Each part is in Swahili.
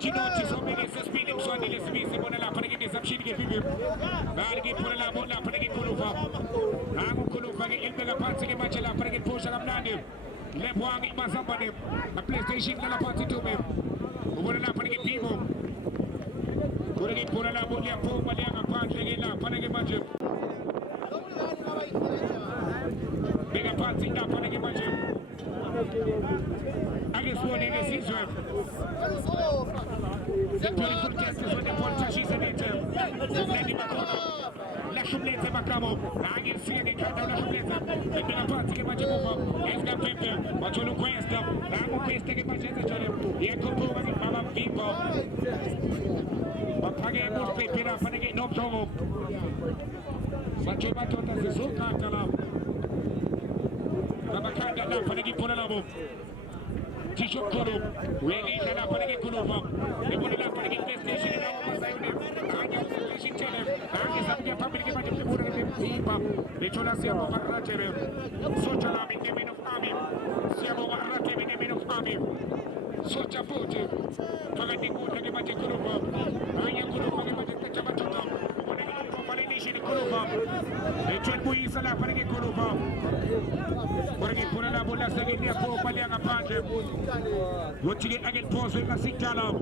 Kinoti somege sespili mswani lesibisi bona la panege zapshini ke bibi. Bali pula la bona panege kulufa. Nangu kulufa ke ilbega party ke match la panege posha kamnandi. Lebwangi mazambane. A PlayStation la party to me. Bona la panege bibo. Kurege pula la bona po bali anga party la panege match. Bega party la panege match. Against one in the season. The 24 test is on the point. She's an intel. La Shumlete Macamo. I can see again. La Shumlete. The Bella Party che mangia poco. Esca Pepe. Ma c'è un questo. Amo queste che mangia giorno. E ecco che mamma Pippo. Ma paghiamo Pepe la fare che non trovo. Ma c'è battuta se su cartala. La bacanda la fare che pone la bocca. Tisho Kulu, Wendy Dana Panaki Kuluva, they want to put a PlayStation in our Mazayone, I got the station channel, I guess I'm public about the people of the they told us Siamo Ratebe, Sochalami, the men of army, Siamo Ratebe, the men of army, Socha Pote, Pagatiku, the Mati Kuluva, I am Kuluva, the Chabatuta, whatever for nation Kuluva, they told me Sala Panaki Kuluva. Pergi pula bola segini aku paling apa je? Wajib agak pause la sikala.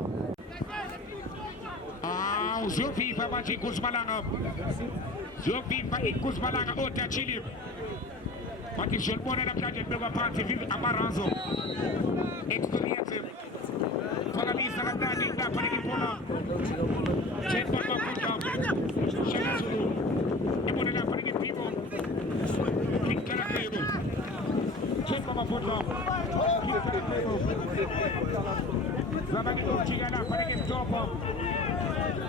Zofi fa baci kusbalanga. Zofi fa ikusbalanga ota chili. Mati shol bona na plaje beba party vivi amaranzo. Experience. Para mim sala tadi na pergi bola. Cepat maputa. Shela zulu. Ibu na pergi vivo. Kikara kebo. Mama football. Zabagi Chigana, Panaki Stop.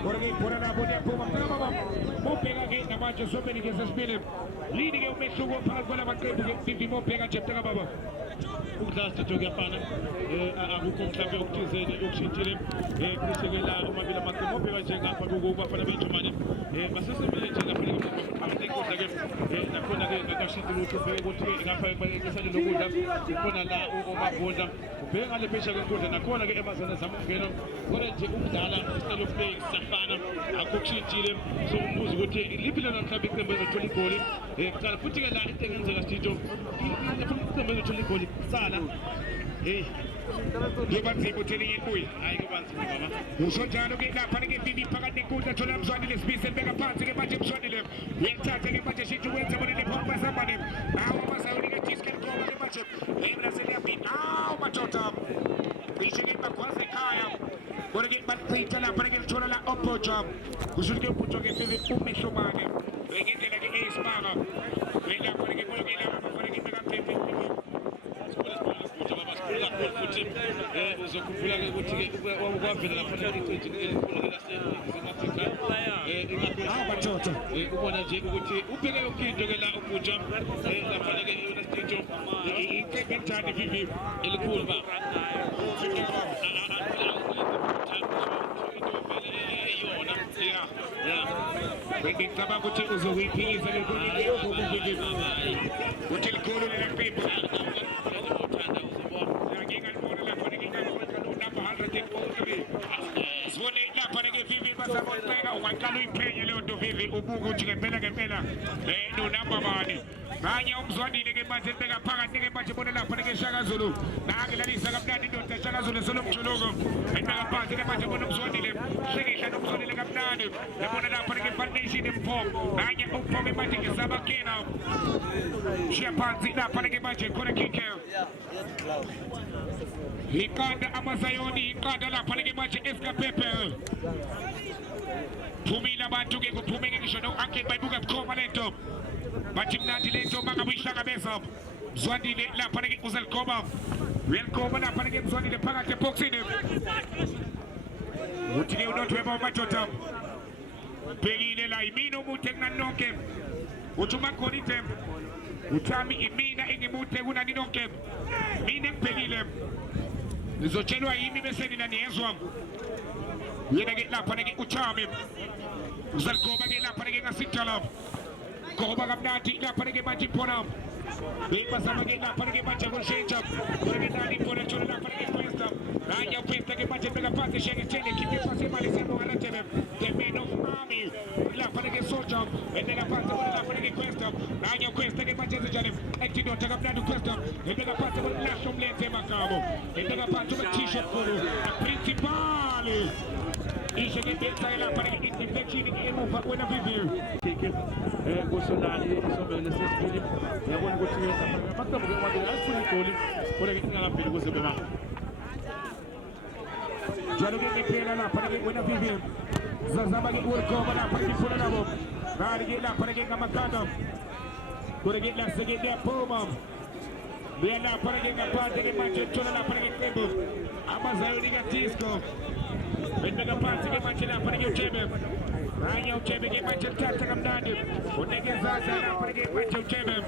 Porque por la bola Puma, Mopega again, the match of so many against the spirit. Leading a make sure para gola battere 50 Mopega chapter baba. Uklasta joga pana. Abu kontrabe oktizeni oksitire. Kusela mabila matemo pega jenga pa gugu pa na benjumani. Basese bile jenga pa amte ko dage. Na kona ke ka shitu ko pe ko ti na pa ba ke sa logo da. Kona la o ma bonda. Pe ngale pesha ke ko na kona ke emazana samu ngeno. Kona je ukdala style of play safana. Akuksitire so muzi ko ti lipilo na klabi ke mbezo toli goli. Kala futhi ke la intengenza ka studio. Mbezo toli goli. Sala. Giovanni Butini in Mui. I Giovanni Mama. Usojano get up and get Vivi Pagaticuta to them Sonny Smith and Mega Party to Magic Sonny. We're talking about the situation when they pump us up on him. Now was only a cheese can go on the matchup. Even as they have been now, Machota. We should get back once they kaya. But again, but we tell up and again to la upper job. We should get put together with Umi Shumani. We get in the Ace Maga. We got to get one again for the game. Uzokuvula ukuthi wakwavela lapha eqinjini abathatha ubona nje ukuthi ubheke yonke into ke la ukuja lapha ke yona stage iqeqethani vivi elikhulu ba ngicabanga ukuthi uzowiphilisa lokhu ukuthi likhulu lelempimbo Wakalo ipenye leo ndo vivi ubugu ngempela no namba bani nganye umzwandile ke manje beka phakathi ke manje bona lapha ke Shaka Zulu nangilalisa kamnandi ndoda Shaka Zulu solomjuluko ebeka phansi ke manje bona umzwandile sekehla nomzwandile kamnandi yabona lapha ke foundation impom nganye uphoke manje ke sabakena shiya phansi lapha ke manje khona kike ikanda amazayoni ikanda lapha ke manje eska pepe Pumila bantu ke kuphume ngisho no Uncle Bayibuka bukhoma lento bathi mnandi lento bangabuyishaka beza Mzwandile lapha ke uzelkoba welcome lapha ke Mzwandile phakathi eboxini uthi ke unotweba umadoda bhekile la imini umuthe kunanonke uthi umakhona itembu uthami imina engimuthe kunani nonke mina ngibhekile nizotshelwa yimi bese nina niyezwa yena ke lapha ke uthami uzalgoba ke lapha ke ngasithala ngoba kamnandi lapha ke manje phona Passa la para che mangia con Scenza, perché da lì fuori c'è la para che questa, Ragna questa che mangia per la parte scende chi più fa male siamo alla tele, che meno mami, la para che socia, e nella parte con la para che questa, Ragna questa che mangia già e ti do ta capito questo, e nella parte con la somlente macamo, e nella parte con t-shirt con la principale. Dice che pensa che la para che ti fece che non fa quella video. Gosolani insomma le stesse film e buona continuità ma fatto che ma delle alcuni toli ora che non ha più così bene già che crea la para che buona film zazama che vuol come la para che fuori la bomba rari che la para che camatata ora che la seconda poma via la para che capate che mangia la para che tempo amazai di gattisco vende capazzi che mangia la para che uccide Ragna uccide che mangia il terzo cambiato, non è che Zaza perché mangia uccide.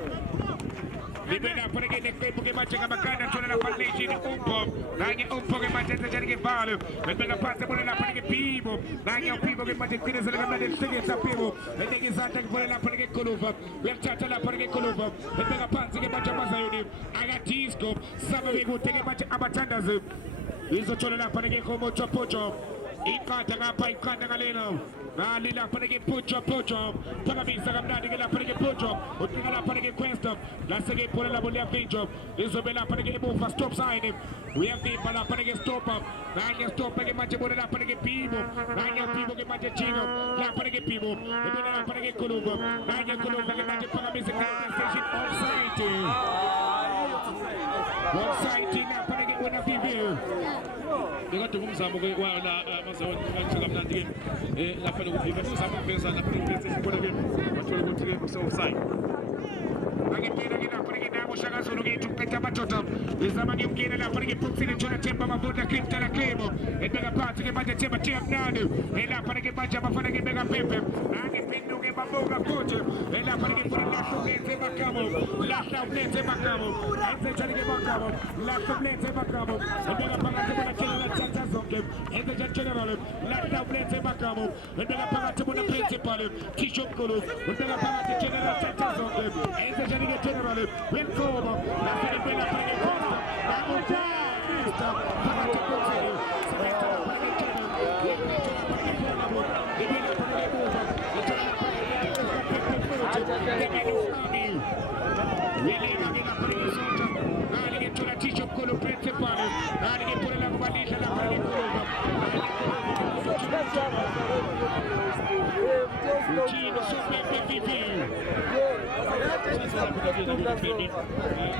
Libera perché nel tempo che mangia la macchina c'è la palleggia un po', Ragna un po' che mangia il terzo che vale, vende la parte pure la perché pivo, Ragna un pivo che mangia il terzo che cambiato il terzo sapevo, vende che Zaza che pure la perché colova, per certo la perché colova, vende la parte che mangia Masaioni, agattisco, sabato che mangia abbastanza, il c'è la perché come ciò. Ikata ngapa ikata ngalena nalila paneke pucho taka visa kamnandi ke la paneke pucho utika la paneke questa la sege pole la bolia vincho isobela paneke move stop sign we have the bala paneke stop nanya stop ke manche bole la paneke pivo nanya pivo ke manche chino la paneke pivo e bole la paneke kulugo nanya kulugo ke manche panga visa station offside la paneke wona vivo Dekat umzamo ko wala masawa ngakho kamnandi ke lapha lokuphiva sizama ukuveza lapha lokuphethe khona ke bathole ukuthi ke kusofside Angempela ke lapha ke namo shaka zulu ke tuqeda amadoda izama ke ukungena lapha ke Puxini Jona Themba Mavunda Kripta la Klemo ebeka phansi ke manje Themba Thiamnandi elapha ke manje abafana ke beka Pepe angiphindu ke babuka futhi elapha ke pura lahlo lethe makamo lahla lethe makamo enze ke makamo lahlo lethe makamo ebeka phakathi bona Tjhatjha zonke enze general lahla lethe makamo ebeka phakathi bona principal Tisho Mkulu ebeka phakathi general Tjhatjha zonke enze general welcome la fere bella prega costa la monta phakathi kothi sebetsa prega general yekhetho prega phakathi ibela prega buza Tisho Mkulu principal nani ke pure la kubadilisha la prega kuloga Chino super vivi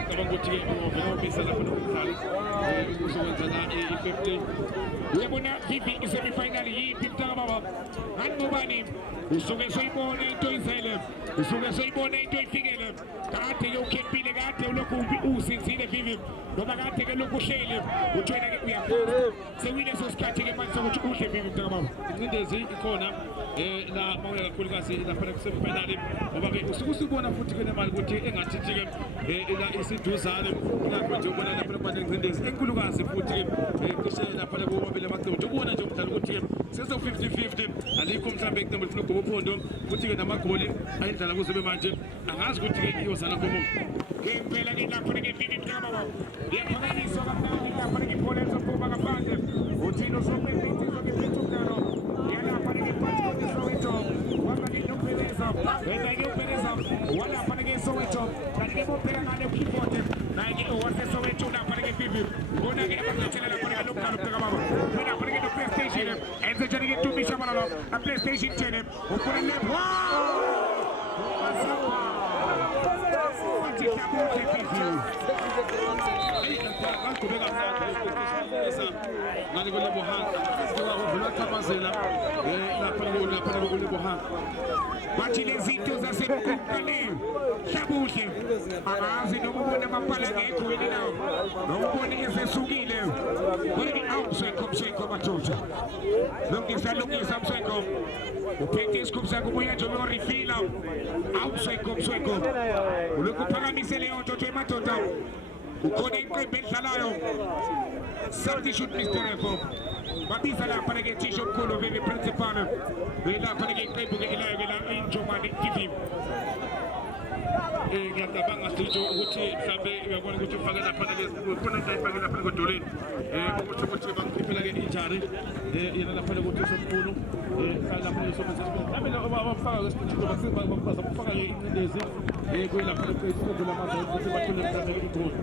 kama ngothi ke pesa la kunokudlala uzokwenza la i-15 uyabona vivi isemifinal yi-15 baba ngani usuke soyibona into izele usuke soyibona into ifikele kade ke ukhempile kade ulokhu usinzile vivi ngoba kade ke lokhu uhlele utshwena ke uyafuna sewile sosikhathi ke manje sokuthi uhle vivi baba incindezi ikhona la mawuya kakhulukazi lapha kusemifinal ngoba ke usubona futhi ke nemali ukuthi engathithi ke la isiduzane ngakho nje ubona lapha manje incindezi enkulukazi futhi cishe lapha kubabili amaqembu ubona nje umdlalo ukuthi seso 50-50 alikho mhlambe iqembu lifuna ukugoba uphondo futhi ke namagoli ayindlala kuzobe manje angazi ukuthi ke iyozala ngomumo ngempela ke lapha ke vivi baba yaphakanyiswa kamnandi lapha ke Polenzo Puma ngaphandle uthi uzobeka insizwa ke phethukano yalapha ke phansi kodwa Soweto wanga ke nopeleza ke upeleza wala lapha ke Soweto kanti ke bopheka ngale keyboard naye ke wase Soweto lapha ke vivi bona ke abathela lapha ke lokalo bheka baba mina lapha ke PlayStation enze njani ke tumisha balalo a PlayStation 10 ufuna le ngani kule bohanga sikuba kuvula chaphazela lapha kule bohanga bathi lezinto zasemkhukaleni hlabuhle angazi noma ubone amapala ngekho wena nawo noma ubone esesukile wena awusekho madoda lokungisa mseko uphethe isikhubu sakho ubuya nje uyorifila awusekho mseko ulokuphakamisa leyo nto emadoda ukhona iqembu elidlalayo substitute Mr. Refo babiza lapha ke Tisho Mkulu vivi principal lapha ke iqembu ke ilayo ke la Injomani TV ngiyacabanga sitho ukuthi mhlambe uyakwazi ukuthi ufake lapha khona into ayifake lapha kodoleni ukuthi bangikhiphela ke injari yena lapha ukuthi somkhulu khala lapha somenza mhlambe abafaka kwesiphithi bazofaka ke incindezi kuyilapha ukuthi lamazo ukuthi bathole mhlambe igoli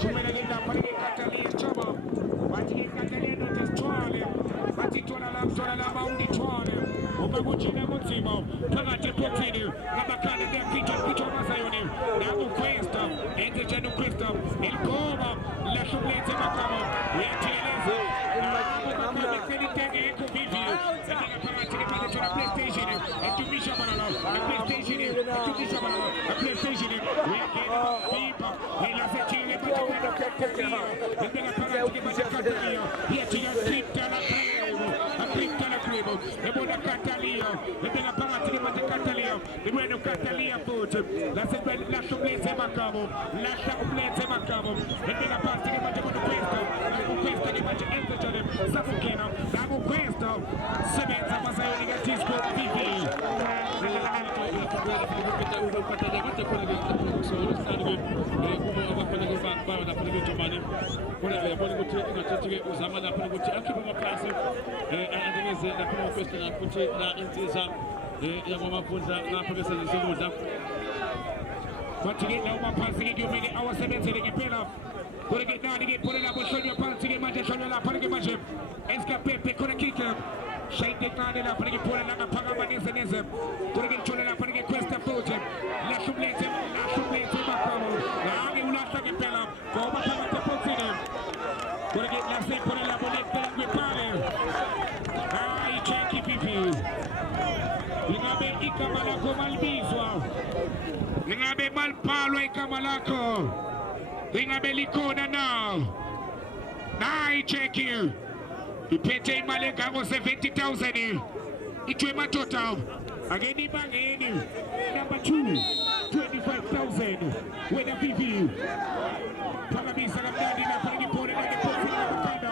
thumela ke lapha ke Catalia Chaba bathi ke Catalia notesithwale bathi thola la undithwale ngoba kujina kunzima phakathi epothini ngabakhanda beyaphithwa masayoni naku Krista enze njani uKrista ilgoba lahlukulethe makamo uyatheleza ngeke vivi phakathi ke manje thola PlayStation etumisha bana PlayStation uyakena FIFA ilasetshile bathanda kokokio ngeke phakathi ke manje Catalia yathina Krista la Crebo ebona Catalia ebena phakathi ke manje Catalia ibona Catalia futhi la hlukulethe makamo lahla ublethe makamo ebena phakathi ke manje Krista ke manje enze njani sakukena naku Krista sebenza masayoni ke disco TV uzama lapha ukuthi akhiphe amaphasi andikeze lapha kwesitena ukuthi la insiza yamamaphodza lapha besenzisa ukudla bathi ke lawo maphasi ke kumele awasebenzele ngempela kodwa ke nani ke pholela boshonywa phansi ke manje shonywa lapha ke manje eskapepe khona kike shayide qane lapha ke pholela ngaphakama neze kodwa ke shonywa lapha ke Krista futhi lahlukulethe makamo nange ulahla ngempela ngoba phakathi epothini kodwa ke lasepholela bonekela kwepale hayi cheki pipi lingabe igama lakho malibizwa lingabe maliphalwa igama lakho lingabe likhona na hayi cheki iphethe imali engango 70,000 ithwe madoda akeni bangeni number 2 25,000 wena pipi phakamisa kamnandi lapha ngiphola ngiphola ngakanda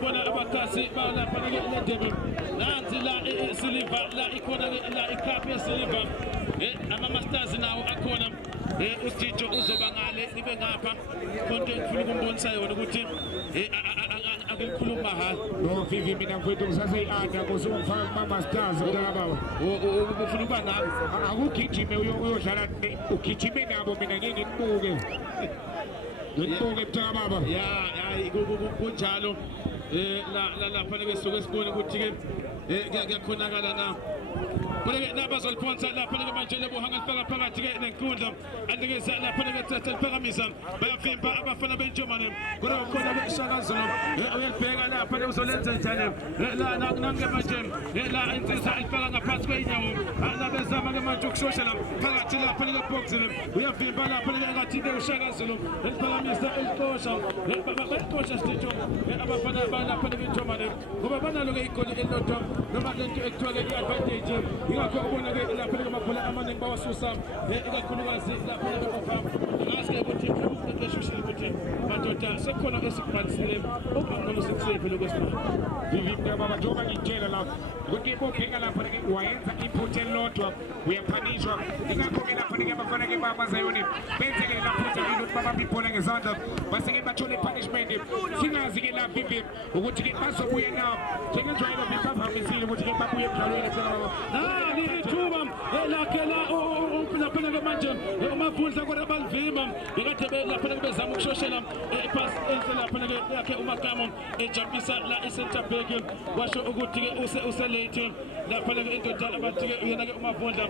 bona abakasi balapha le nanzi la silver la ikhona la icup yesilver ama-masters nawo akhona ujijo uzoba ngale nibe ngapha konke ngifuna ukumbonisa yona ukuthi akulikhuluma mahhala no vivi mina mfowethu ngisaseyi-ada kusungifaka kuma-masters mntana baba ufuna ukuba nabo akugijime uyodlala ugijime nabo mina ngeke nginibuke nginibuke mntana baba ya kunjalo lapha ke suke sibone ukuthi ke kuyakhonakala na kodwa nabazoliphonsa lapha manje lebuhanga lifaka phakathi ke nenkundla anikeza lapha ngethatha liphakamisa bayavimba abafana benjomane kodwa khona beshaka zolo uyalibheka lapha uzolenza njani la nange manje la insisa ifaka ngaphansi kweinyawo nabezama ke manje ukushoshela phakathi lapha ngeboxini uyavimba lapha ngathi ushaka zolo eliphakamisa elixosha bayixosha sitho abafana balapha benjomane ngoba banalo ke igoli elilodwa noma lento ekuthiwa ke i-advantage ingakho ubona ke lapha amabhola amaningi bawasusa ikakhulukazi lapha befamba ngaske ukuthi uqeqeshushile ukuthi madoda sekukhona esikubhalisile okungcono sikusefe lokwesimanje vivimba baba njengoba ngitshela la ukuthi ibobheka lapha ke wayenza iphutha elilodwa uyaphanishwa ingakho ke lapha ke abafana ke bamazayoni benze ke lapha ukuthi babambe ibhola ngezandla base ke bathole punishment singazi ke la vivi ukuthi ke bazobuya nawo njengenjwayelo befavamisile ukuthi ke babuye emdlalweni nali ithuba lakhe lapha ke manje umavundla kodwa balivimba bekade lapha ke bezama ukushoshela ipass lapha ke yakhe uMagamo ejumpisa la center back washo ukuthi ke use late lapha ke indoda abathi ke uyena ke umavundla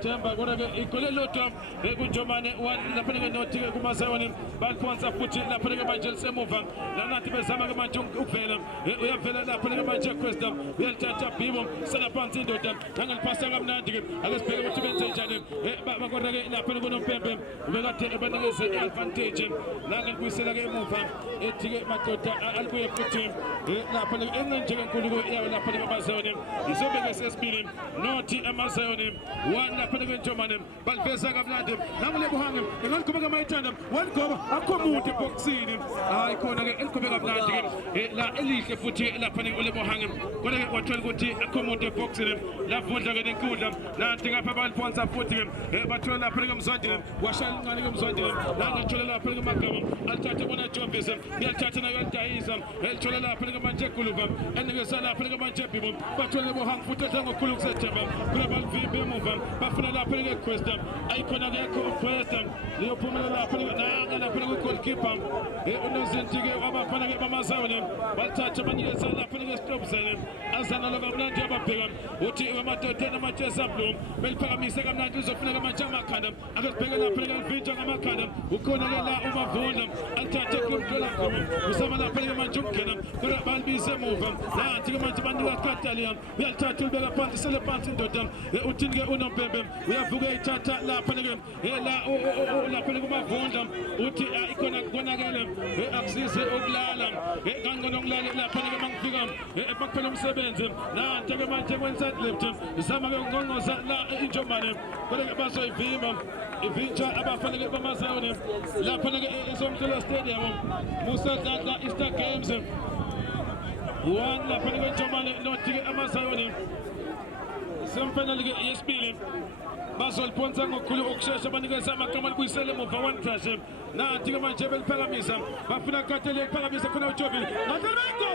Themba kodwa ke igole lodwa kunjomane lapha ke nothi ke kumasayoni baliphonsa futhi lapha ke manje semuva lanathi bezama ke manje ukuvela uyavela lapha ke manje Questa uyalithatha Bibo sala phansi indoda ngangaliphasa kamnandi ke ake sibheke ukuthi benze njani bakodwa ke lapha kunompempe ubekade abanikeze i-advantage nangelibuyisela ke emuva ethi ke madoda alibuye futhi lapha enqenje enkulu yawo lapha eMazayoni izobeke sesibili nothi eMazayoni one lapha eNjomane baliveza kamnandi nangulebuhange engalikhubeka mayithanda waligoba akho muntu eboxini hayi khona ke elikhubeka kamnandi ke la elihle futhi lapha ulebuhange kodwa ke wathola ukuthi akho muntu eboxini lavundla ke nenkundla nanti ngapha baliphonsa futhi ke bathola lapha eMzondile washaya ingane eMzondile nangathola lapha eMagama alithatha bona Jovis uyalithatha nayo alidayisa elithola lapha manje Guluva enikeza lapha manje Bibo bathola lebuhange futhi ngokukhulu kuSethemba kula balivimba emuva bafuna lapha Questa ayikhona ke Questa liyophumela lapha lapha ku-goalkeeper unozinti-ke abafana ke bamazayoni balithatha banikeza lapha Stopzene azana lo kamnandi ababheka uthi amadodeni amajezi ablu beliphakamise kamnandi uzofuna kamanje amakhanda ake sibheke lapha livinjwa ngamakhanda ukhona ke la umavundla alithathe kumthola khona usama lapha ke manje ukungena kodwa balibize emuva nathi ke manje banika Katalia uyalithatha ulibeka phansi sele phansi indoda uthini ke unompembe uyavuka eyithatha lapha ke lapha kumavundla uthi ikhona konakele akusize ukulala kangcono ukulala lapha ke mangifika bakuphela umsebenzi nanti ke manje kwenza left zama ke ngqonqoza la injomane kodwa bazoyivimba ivinja abafanele bamazayoni lapha ke eSomthola Stadium Musa Dladla Easter Games one lapha ke injomane nothi ke amazayoni semfanele ke yesibili bazoliphonsa ngokukhulu okushesha banikeza amagama libuyisele emuva one crash nanti ke manje beliphakamisa bafuna Katalia iphakamisa khona uJovile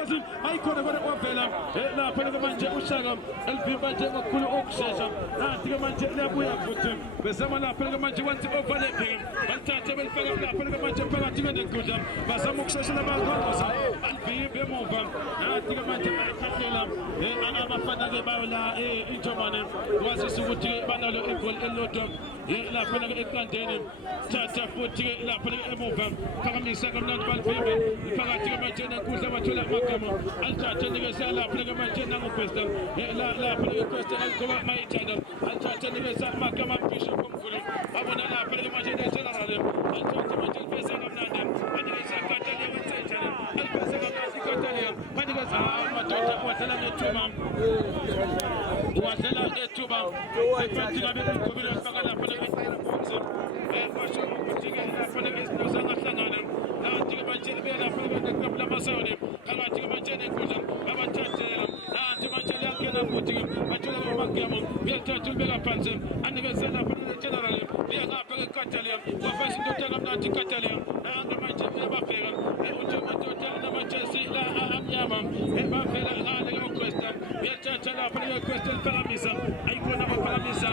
nathi ayikhona kodwa kwavela lapha ke manje ushaka elivimba nje ngokukhulu okushesha nanti ke manje liyabuya futhi bezama lapha ke manje wanti overlapping balithathe belifaka lapha ke manje phakathi kwenkundla bazama ukusheshela abakhongoza alivimba emuva nanti ke manje bayikhatlela abafana ke bayo la injomane kwazisa ukuthi banalo igoli elilodwa lapha ke eqandeni thatha futhi ke lapha emuva phakamisa kamnandi balivimba phakathi ke manje nenkundla bathola amagama alithathe nikeza lapha ke manje nangoQuesta lapha ke Questa alikoba mayithanda alithathe nikeza amagama Bishop Mvulu babona lapha ke manje negeneral alithathe manje aliveza kamnandi banikeza Katalia wethetshana aliveza kamnandi Katalia banikeza amadoda wadlala ngethuba wadlala ngethuba futhi ngabe ukubila faka lapha ke basho ukuthi ke lapha ke isinoza ngahlangana nanti ke manje lapha ke lamasayoni phakathi ke manje nenkundla abathathela nanti manje liyakena futhi ke bathola amagama uyathatha ulibeka phansi anikeze lapha general liyangapha ke Katalia wafasa indoda kamnandi Katalia nanti manje uyababheka uthi madoda namajesi la amnyama bavela ngale ke uQuesta uyathatha lapha ke Questa liphakamisa ayikhona ophakamisa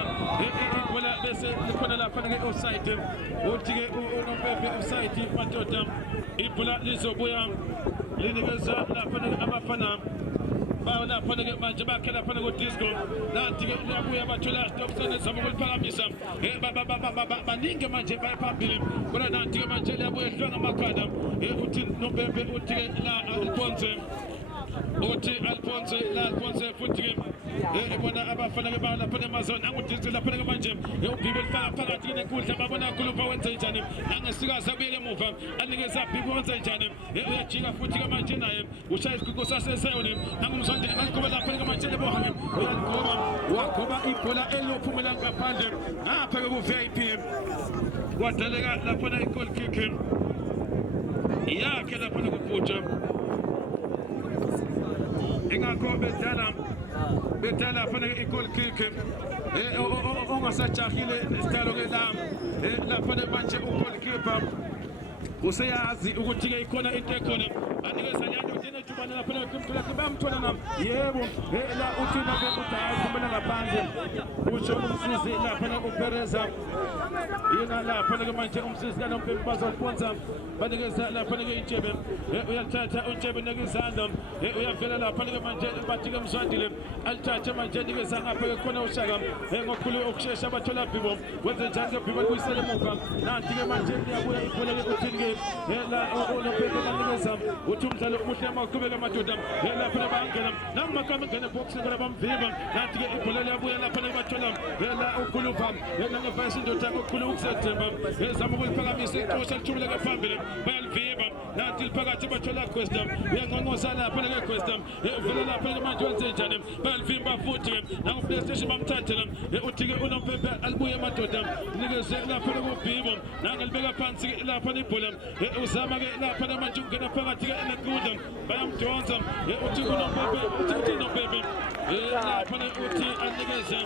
wala bese likhona lapha ke offside uthi ke unompembe offside madoda ibhola lizobuya linikeza lapha abafana bawo lapha ke manje bakhe lapha ku disco nathi ke uyabuya bathola stop sign zabo kuliphakamisa baningi manje bayaphambili kodwa nathi ke manje liyabuya ehlwa ngamakhanda uthi Nobembe uthi ke la Alphonse uthi Alphonse futhi ke bona abafana ke ba lapha emazoni angudisi lapha ke manje uBhibo lifaka phakathi nenkundla babona khulupha wenza njani nangesikaza kubuyele emuva anikeza Bhibo wenza njani uyajika futhi ke manje naye ushaya isikhoko saseseyoni nangumzonde ngaligoba lapha ke manje lebohane uyagoba wagoba ibhola elophumela ngaphandle ngapha ke ku VIP kwadaleka lapha na goal kick yakhe lapha kubhutsha ingakho bedala fanele i-goal kick ongasajahile isitalo ke lapha manje u-goal keeper useyazi ukuthi ke ikhona into ekhona anikeza nyando dine jubana lapha kumthula bamthola nam yebo la uthi nabe udayi kumela ngaphandle usho umsizi lapha uPereza yena lapha ke manje umsizi kaNompembe bazosponsa banikeza lapha ke intshebe uyathatha untshebe nekizandla uyavela lapha ke manje bathi ke Mzwandile alithathe manje nikeza ngapha ke khona ushaka ngokhulu okushesha bathola Bhibo wenze njani ke Bhibo kuyisele emuva nanti ke manje iyabuya ibhola ke uthini la uNompembe banikeza uthi umdlalo omuhle amaqhubeka amadoda lapha bayangena nangimakama ngene box ngoba bamvimba nanti ke ibhola liyabuya lapha bathola la ukhuluva nangevice indoda okukhulu ukuSeptember ezama ukuphakamisa ixosha lithumela phambili bayalivimba nanti liphakathi bathola Questa uyanqonqosa lapha ke Questa uvela lapha manje wenze njani bayalivimba futhi nangu-PlayStation bamthathela uthi ke uNompembe alibuye amadoda nikeze lapha kuBhibo nangalibeka phansi lapha ibhola uzama ke lapha manje ungena phakathi ke enkundla bayamdonsa uthi uNompembe uthi Nompembe lapha uthi anikeze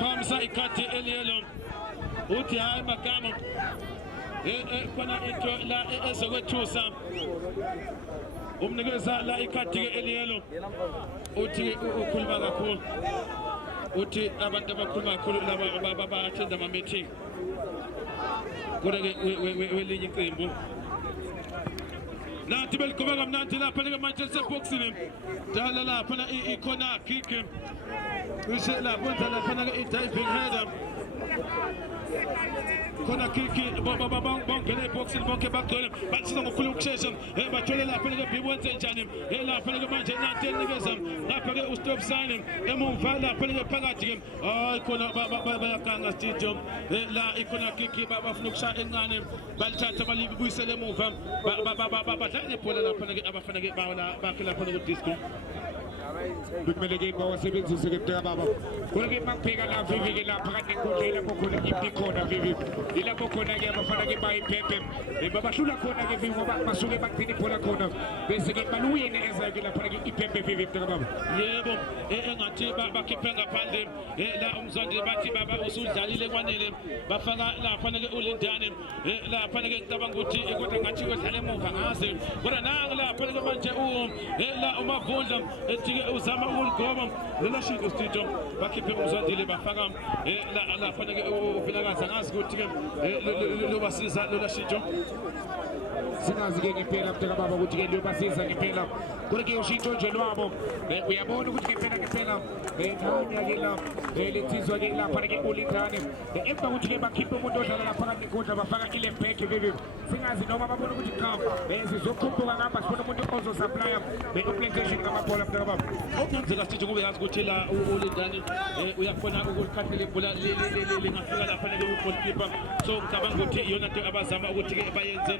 phamsa ikhadi eliyelo uthi hayi magama khona into la ezokwethusa umnikeza la ikhadi ke eliyelo uthi ukhuluma kakhulu uthi abantu abakhuluma kakhulu laba bathenda ama meeting kodwa ke welinye iqembu nathi beligoba kamnandi lapha ke Manchester boxing dala lapha ikhona kick ushe lapha lapha ke diving header khona kiki bongene boxing bonke bagcwele basiza ngokukhulu ukushesha bathole lapha ke Bhibo wenze njani lapha ke manje nanti enikeza lapha ke u-stop signing emuva lapha ke phakathi ke hayi khona bayakanga stadium la ikhona kiki bafuna ukushaya encane balithatha balibuyisele emuva badlala ibhola lapha ke abafana ke bakhe lapha ku disco kumele ke bawasebenzise ke mntaka baba kodwa ke makubheka la vivi ke lapha kade enkundla lapho khona impi khona vivi ilapho khona ke abafana ke bayiphephe babahlula khona ke vivi ngoba basuke bagcina ibhola khona bese ke baluye nezayo ke lapha ke iphephe vivi mntaka baba yebo engathi bakhiphe ngaphandle la umzwandile bathi baba usudlalile kwanele bafaka lapha ke uLindane lapha ke ngicabanga ukuthi kodwa ngathi kodlala emuva ngaze kodwa nanga lapha ke manje la uMavundla ethi uzama ukuligoba lela shinto stito bakhiphe umzwandile bafaka lapha ke uVilakazi ngazi ukuthi ke lobasiza lela shinto singazi ke ngempela mntaka baba ukuthi ke lobasiza ngempela kodwa ke ushintsho nje lwabo uyabona ukuthi ngempela nanya ke la letsizwa ke lapha ke uLindane emva ukuthi ke bakhiphe umuntu odlala lapha enkundla bafaka iLembeke vivi singazi noma babona ukuthi cha sizokhuphuka ngapha sibona umuntu ozosupply uPlayStation ngamabhola mntaka baba okungenzeka sithi ngoba yazi ukuthi la uLindane uyakhona ukulikhathela ibhola lingafika lapha ke ugoalkeeper so ngicabanga ukuthi iyona into abazama ukuthi ke bayenze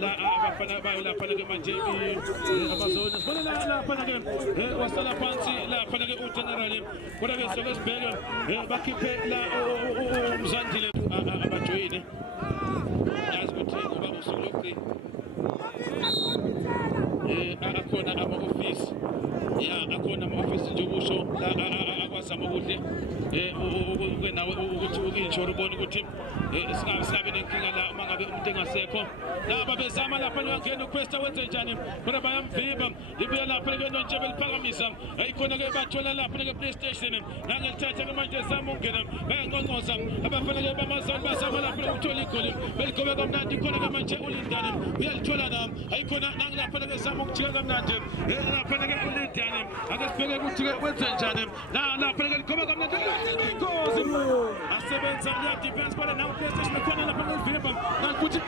la abafana bayo lapha ke manje abazona sibona lapha ke wasala phansi lapha ke uGeneral kodwa ke soke sibheke bakhiphe la uMzwandile abajoyine yazi ukuthi ngoba usuku lokugcina akhona ama-office akhona ama-office nje ukusho la uzama ukuthi nawe ukuthi ukinjora ubone ukuthi singabe nenkinga la uma ngabe umuntu engasekho laba bezama lapha ngangena uQuesta wenze njani kodwa bayamviba libuya lapha ke nontshebe liphakamisa ayikhona ke bathola lapha ke PlayStation nangelithatha ke manje zama ungena bayanqonqoza abafana ke bamazani bazama lapha ukuthola igoli beligobe kamnandi khona ke manje ulindane uyalithola na ayikhona nangilapha ke zama ukujika kamnandi lapha ke ulindane ake sibheke ukuthi ke wenze njani lapha ke ligobe kamnandi ingozi asebenza ya defense para now PlayStation khona lapha ngivimba ngakuthi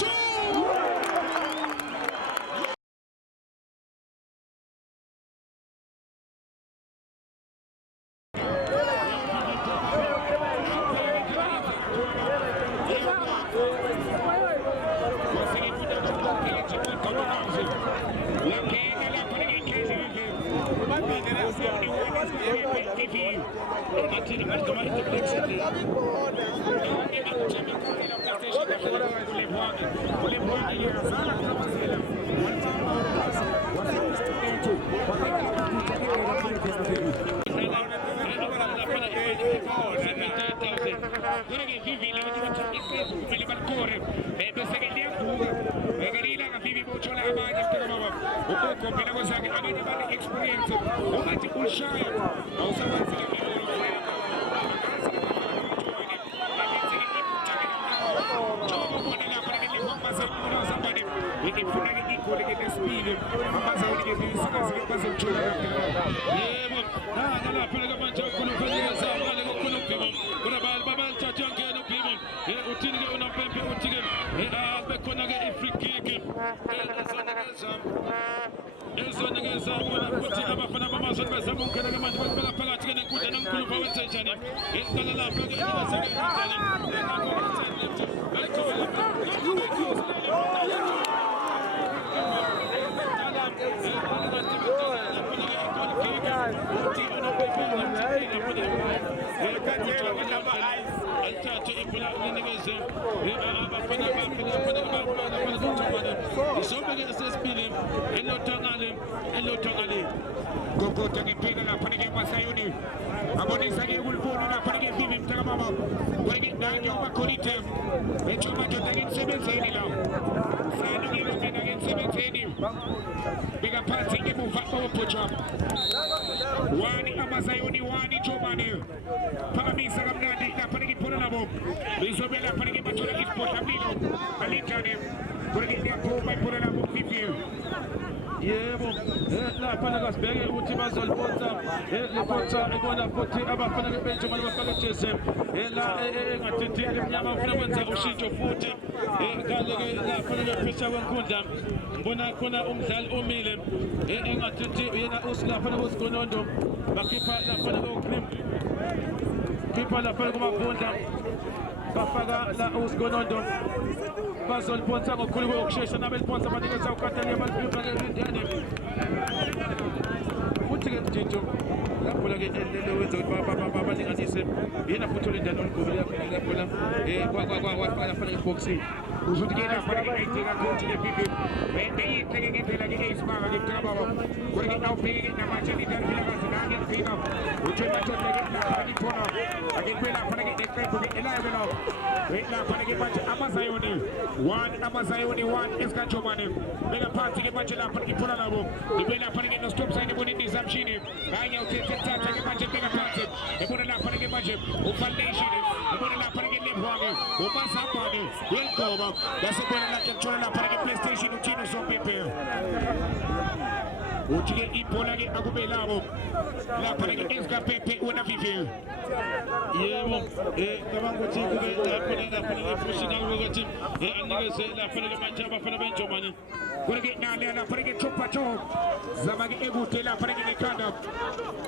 khona umdlali omile engathithi yena usilapha nokusigonondo bakhipha lapha nokucream khipha lapha kumabhondla bafaka la usigonondo bazoliphonsa ngokukhulu kokushesha nabeliphonsa banikeza ukhathalele balibhipha ngelindane futhi ke Tito lapho la ke wenza ukuthi balinganise yena futhi ulindane olugobela lapho la wafaka lapha eboxing uzuthi ke lapha ke ayidinga coach ke bibi bende yiteke ngendlela ke isibanga ke baba kodwa ke awubheke namanje lidalile kazange ngifika uthi manje ke lapha ke khona akiphela lapha ke eqembu ke elive lo lapha ke manje amazayoni 1 esikajomane beka phansi ke manje lapha ke phula labo libe lapha ke no stop sign ebona indizamshini kanye uthethe thatha ke manje beka phansi ebona lapha ke manje ufoundation ebona lapha ke lebhwange umasabane welcome basebona la kuthola lapha ke PlayStation uthini sopepe uthi ke ibhola ke akube labo lapha ke eskapepe wena vivi yebo cabanga ukuthi kube lapha ke professional ukuthi anikeze lapha ke manje abafana benjomani kodwa nale lapha ke chopa chop zama ke ekude lapha ke ekhanda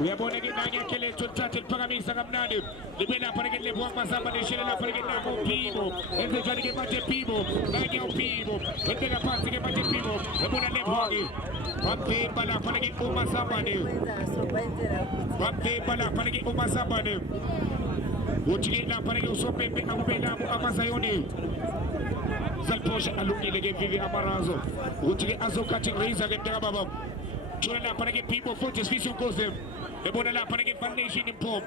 uyabona ke nanye kele tuthathe liphakamisa kamnandi libe lapha ke lebwa masamba leshela lapha ke nako pibo enze njani ke manje pibo nanye upibo endeka phansi ke manje pibo ebona lebwa ke bapemba lapha ke umasambane bapemba lapha ke umasambane uthi ke lapha ke usopepe akube nabo amazayoni Zalposha alungile ke Vivi Amarazo uthi ke azokhathi ngeiza ke ntaka baba Jola lapha ke people futhi sifisa ukuzwe ebona lapha ke foundation impom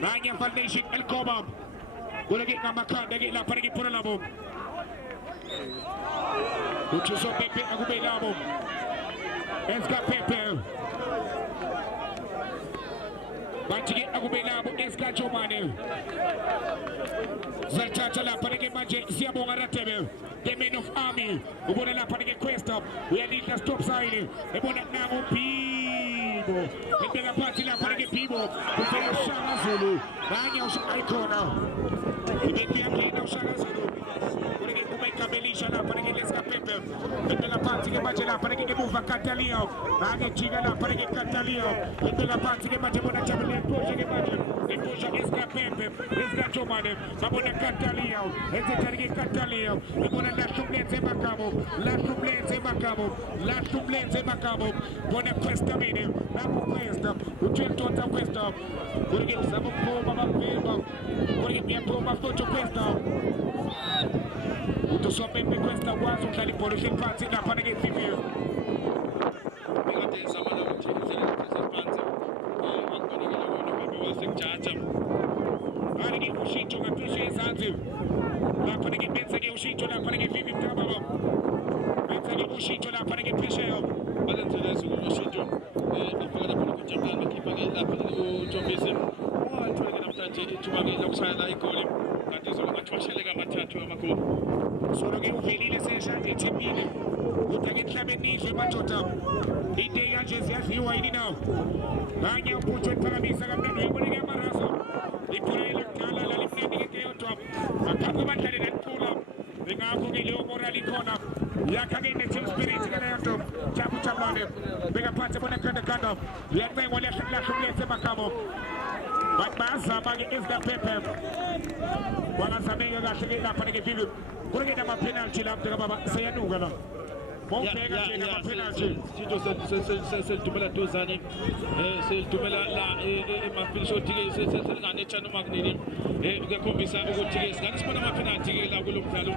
nanye foundation elkoba kuleke ngamakhanda ke lapha ke phona labo uthi so Pepe akube labo eska Pepe bathi ke akube labo eska Jomane zathatha lapha ke manje siyabonga Ratebe the men of army ubona lapha ke Questa uyalida stop sign ebona nango Pibo ebeka phansi lapha ke Pibo ufika uShaka Zulu nanye uShaikona ibeki yakena uShaka Zulu kuleke kumekabelisha lapha ke leska Pepe ebeka phansi ke manje lapha ke muva Catalio nanye jika lapha ke Catalio ebeka phansi ke manje bona jabule poshe ke manje ipusha eska Pepe eska Jomane babona Catalio ezetharike Catalio ibona la suplente makamo bona Questa mini naku Questa uthintotha Questa kuleke sabuphuma baphiba kuleke miyaphuma futhi Questa utosomeme Questa kwazi udlala ibhola lephansi lapha ke Vivier bekade izamana ukuthi indlela eziphansi akubanekela wona bibi wasekujaja ke ushintsho ngaphesheya ezansi lapha ke benze ke ushintsho lapha ke Vivi Mtababa benze ke ushintsho lapha ke phesheya balenzele ushintsho bafika lapha kujabulani bakhipha ke lapha uJombisi wathola ke namhlanje ithuba ke lokushayela igoli kanti izolo ngathwasheleka amathathu amakhulu solo ke uvelile seshade ethembile uthi ake emhlabeni idle madoda into kanje ziyadliwa yini nawo kanye uphutho ephakamisa kamnandi uyibone ke amaraso ibhola lokudala lalimnandi ke yodwa akakho badlali naliphula ngakho ke leyo moral ikhona yakha ke ne-team spirit ke leyo nto jabu jabulane beka phansi bona kanda yacengo lahlumlese emakamo bathi bayazama ke ezika Pepe wangazameke kahle ke lapha ke Vivi kuleke nama-penalty lapha ke baba seyanuka la mawubheka nje nama-penalty sitho selidumela duzane selidumela la emafilishothi-ke selinganetshana umakunini kuyakhombisa ukuthi-ke singathi sibona ama-penalty-ke la kulo mdlalo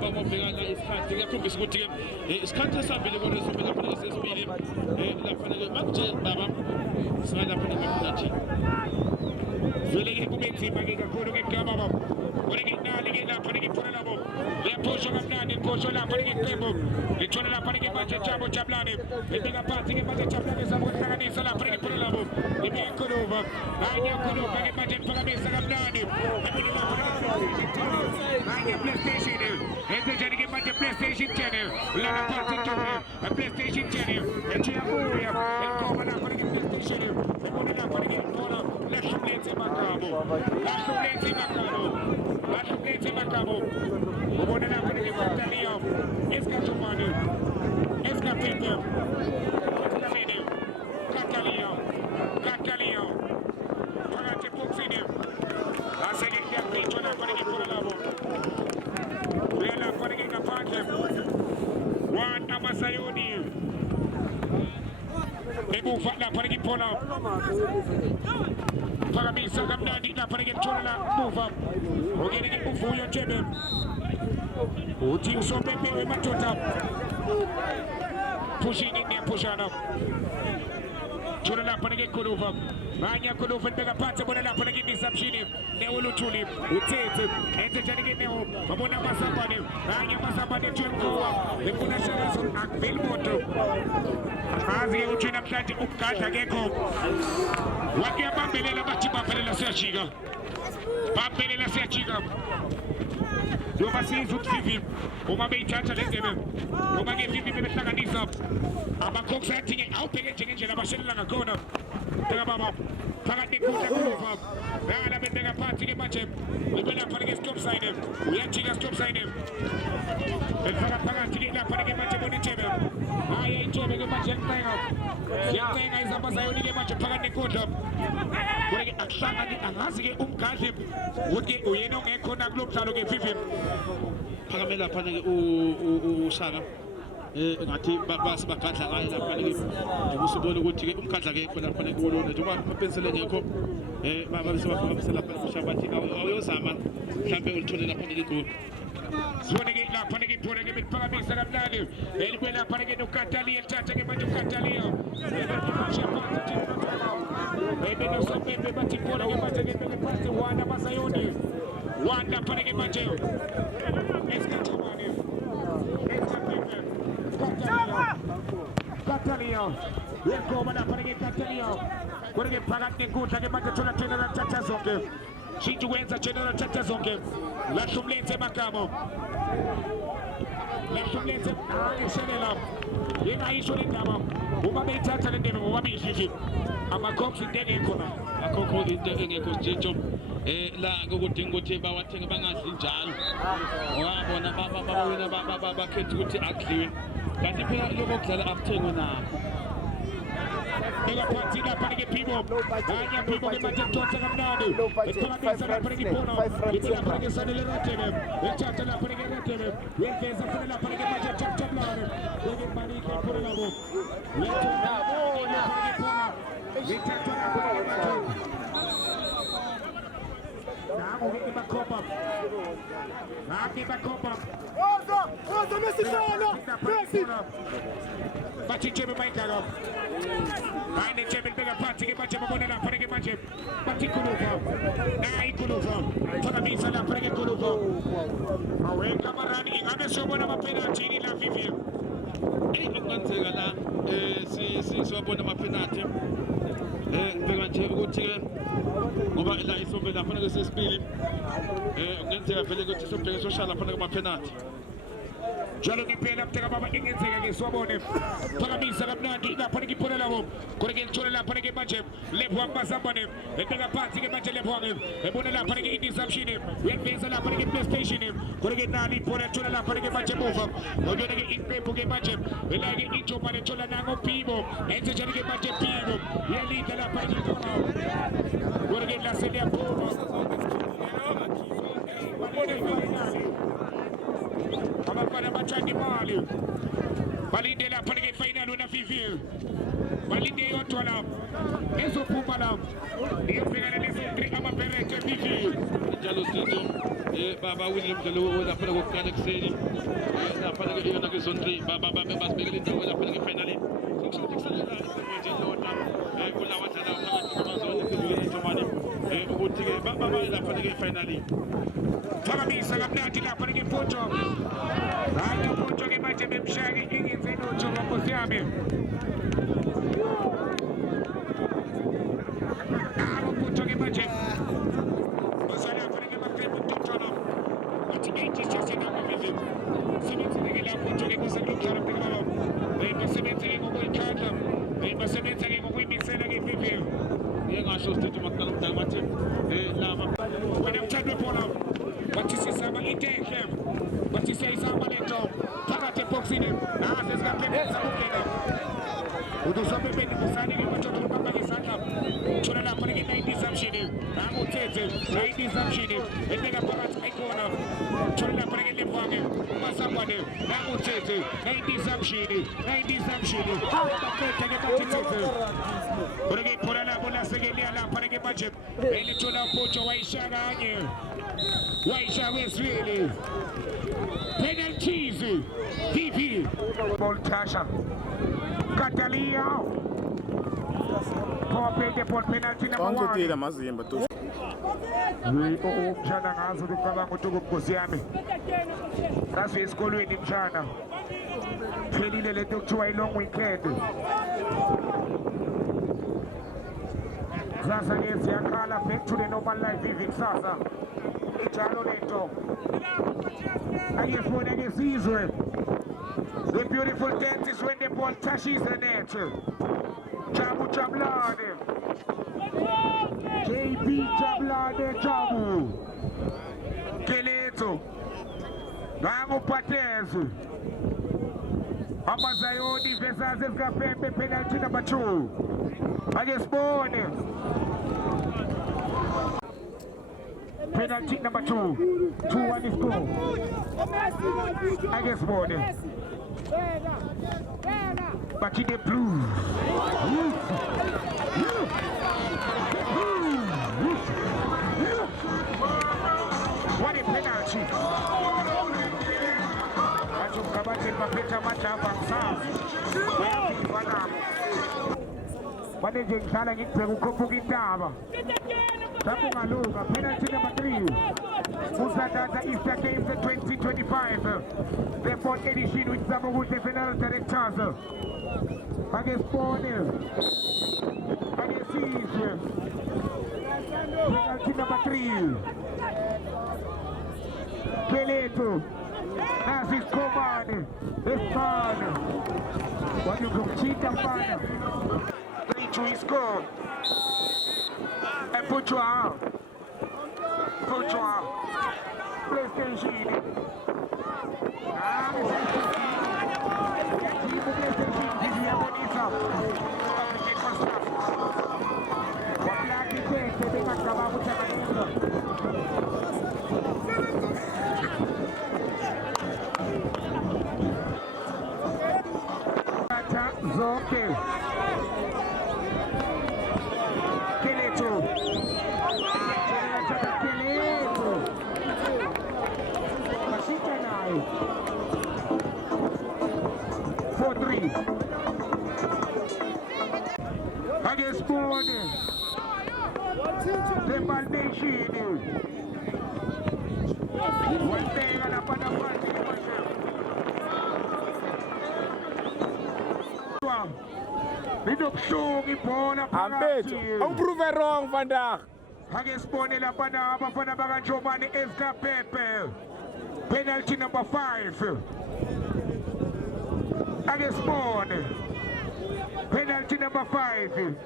bamabheka la isikhathi kuyakhombisa ukuthi-ke isikhathi esihambile bona sizobe lapha sesibili lapha-ke makuje baba singalapha ama-penalty vele ke kube nzima ke kakhulu ke mntababa kuleke nali ke lapha ke phona labo liyaphusha kamnandi liphusha lapha ke qembu lithola lapha ke manje Jabo Jabulane libeka phansi ke manje Jabulane zabo kuhlanganisa lapha ke phona labo libeka ikhuluva hanya khuluva ke manje iphakamisa kamnandi ebona lapha hanya PlayStation enze ke manje PlayStation channel la phansi ke PlayStation channel echiyabuya elikoba lapha ke PlayStation ebona lapha ke phona lahluletse makamo ubona lapha ke Catalio eska Jomane eska Pepe Catalio phakathi boxini aseke kuyapitshwa lapha ke phona labo uyalapha ke ngaphandle one amasayoni ebuva lapha ke phona phakamisa kamnandi lapha ke lithola muva ongene ke uvuyo Jebe uthi usopepe emadoda pushing in there pushana thola lapha ke Khuluva hanya Khuluva beka phansi bona lapha ke disruption neuluthuli uthethe enze njani ke neho babona masambane hanya masambane tshwenkuwa befuna shakazo akuveli moto azi ke uthi namhlanje ukugadla kekho wake bambelela bathi bambelela siyajika noma sizwe ukuthi Vivi uma beyithatha le ndebe uma ke Vivi bebehlanganisa amakhoksi athi awubheke njengendlela abashelela ngakhona beka baba phakathi Khuluva la bebeka phansi ke manje libela lapha ke stop sign uyajika stop sign befaka phakathi ke lapha ke manje bona Jebe hayi iJebe ke manje yencenga izambazayo ke manje phakathi enkundla kuleke akuhlangani angazi ke umgadli ukuthi uyena ongekhona kulo mdlalo ke Vivi phakame lapha ke uShaka ngathi basibagadla ngaye lapha ke usubona ukuthi ke umgadla akekho lapha ke kulona njengoba amapensela engekho baba sebafakamisela lapha uShabathi awuyozama mhlambe ulithole lapha ke igoli zone ke lapha ke phone ke bephakamisa kamnandi elibela lapha ke noKatali elithatha ke manje uKatali so maybe but it pole again but Wanda Masayoni. Wanda Panagi Majo. Let's get to money. Let's get Catalio. We'll go over Panagi Catalio. We're going to Pagat Nikuta, the Macatula General Chatazoke. She wins a General Chatazoke. Lashumlete Macamo. Lashumlete Shenela. Yena Ishuri Dama. Umami Tata and Umami Shishi. Amakox in Denekona. Akoko in the Eneko La Gogotingo Bawa Tengabangas in Jan. Baba Ketuti Akli. But if you look at the Aptengona. Big partida para que Pimo. Anya Pimo que mate toda a nada. Estava pensando para que Pono. E pela para que sale le rotene. E chatta la para que rotene. E pensa para la para que mate chatta la. E que mani que por la boca. E chatta la para que Pono. E chatta la para que mate. Now we give a copa. Now give a copa. Oza Messi sana. Messi. Bachi chebe maikaro. Aine chebe bega party ke bache mabona la pare ke bache. Bachi kulufa. Nai kulufa. Toka misa la pare ke kulufa. Awe kamarani ingane sobona mapena chini la vivi. Ungenzeka la si sobona amapenalty bheka nje ukuthi ngoba la isombe lapha ngesesibili ungenzeka vele ukuthi sobheke social lapha kumapenalty Jalo ke pela mteka baba ingenzeka ke swabone toka misa kamnandi lapha ke pholela bo kore ke tshole lapha ke bache lebwa mbasambane ebeka phansi ke bache lebwa ke ebona lapha ke interception yeveza lapha ke PlayStation kore ke nali phola tshole lapha ke bache mova oyone ke ipepo ke bache ela ke ijoba le tshole nango pibo enze jali ke bache pibo yelita lapha ke khona kore ke la sedia phola abafana bathanda imali balinde lapha ke final una FIFA balinde yodwa la ezophuma la iyofika lezo 3 amapereke FIFA njalo sizo baba William Dalo lapha kokuqala kuseni lapha ke yona ke zone 3 baba basibekele indawo lapha ke finally sokusho kusalela nje lona kula wadala phakathi kwamazone phezulu eTomani ukuthi ke baba lapha ke finally Phakamisa kamnandi lapha ke photo hayi photo ke manje bemshaki ingenze lutho nkosi yami photo ke manje osala lapha ke makrebo totona uthi 80 session amavisit sebenze ke lapha photo ke kusekulukhala phela basebenze ke ngokuyikhandla basebenze ke ngokuyimisela ke vivi ngasho sithethe makala umdala bathi laba wena mthando phola bathi sisaba intenhle bathi siyayisaba lento phakathi eboxini nazi sikaphephetha ukena udusobe beni kusani ke batho baba ngesandla thola lapha ke 90 zamshini anguthethe 90 zamshini ebeka phakathi ayikona thola lapha ke lemvange masambane anguthethe 90 zamshini bakhetha ke bathi thethe Orege phola lapho lasekelia lapha ke manje elithola photo wayishakanye Waisha Westville penalties PP Boltasha Catalia Kopete por penalty number 1 Tira mazimba tu. Mshana ngazo ukucabanga ukuthi kumgosi yami Sase esikolweni mshana Phelile lento kuthiwa long weekend Sasa ke siyakhala back to the normal life even sasa Ijalo lento ayefuna ke sizwe The beautiful dance is when the ball touches the net Jabu Jablane JB Jablane Jabu Keleto Nango Patezu Amazayoni versus Escapembe penalty number 2 against Bone Penalty number 2 2-1 is goal against Bone But in the blue What a penalty Kabate mapeta macha hapa sawa. manje ngidlala ngikubheka ukhophuka intaba lapho ungaluka penalty number 3 Musadata Easter Games 2025 the fourth edition with Zamoguhle Funeral Directors against Borneo against Siege penalty number 3 Keleto Nazis Command Espan what you come cheat and fan 3-2 score and put you out PlayStation Zoke Keleto Mashikanai 4-3 against Born the Nation one day on a Panapati Ambeto, ang prove wrong vandaag. Against Bonilla Bana, Bafana Baga Giovanni Esca Pepe. Penalty number 5. Against Bon. Penalty number 5.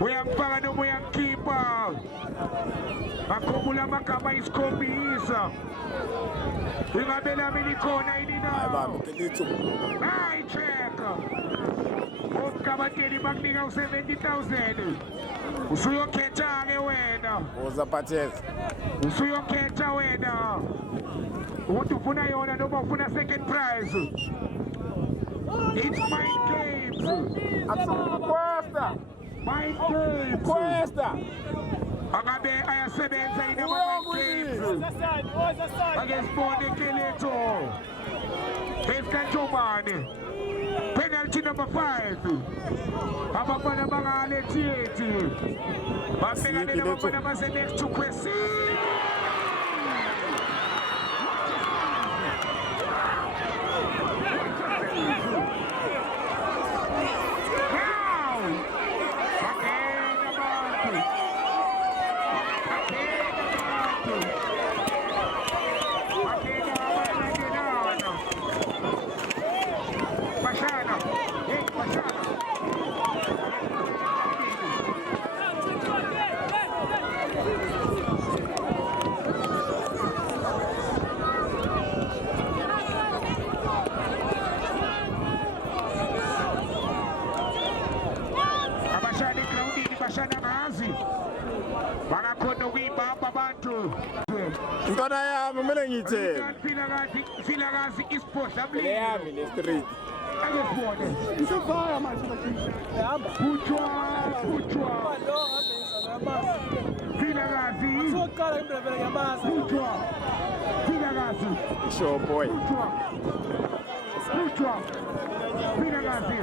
We are Pagano, we are keeper. Akumula Makama is Kobiisa. Ingabela Minikona Inina. I check. Kabateri Magninga 70,000. Usuyo kecha wena. Oza Paches. Usuyo kecha wena. Utufuna yona noma ufuna second prize. It's my games. Cuesta. My games. Cuesta. Agabe ayasebenza ina my games. Against Bonde Keleto. Esca Giovanni. Penalty number 5. Abafana bangale theater. Bafika nabafana base next to Kwesi. Ntona yami kumele ngiyithele. Filagazi isport Le yami le street. Akubone. Isofaya manje ehamba. Puchwa. Filagazi. Soqala impela vele ngiyamazi. Puchwa. Filagazi. Show boy. Puchwa. Filagazi.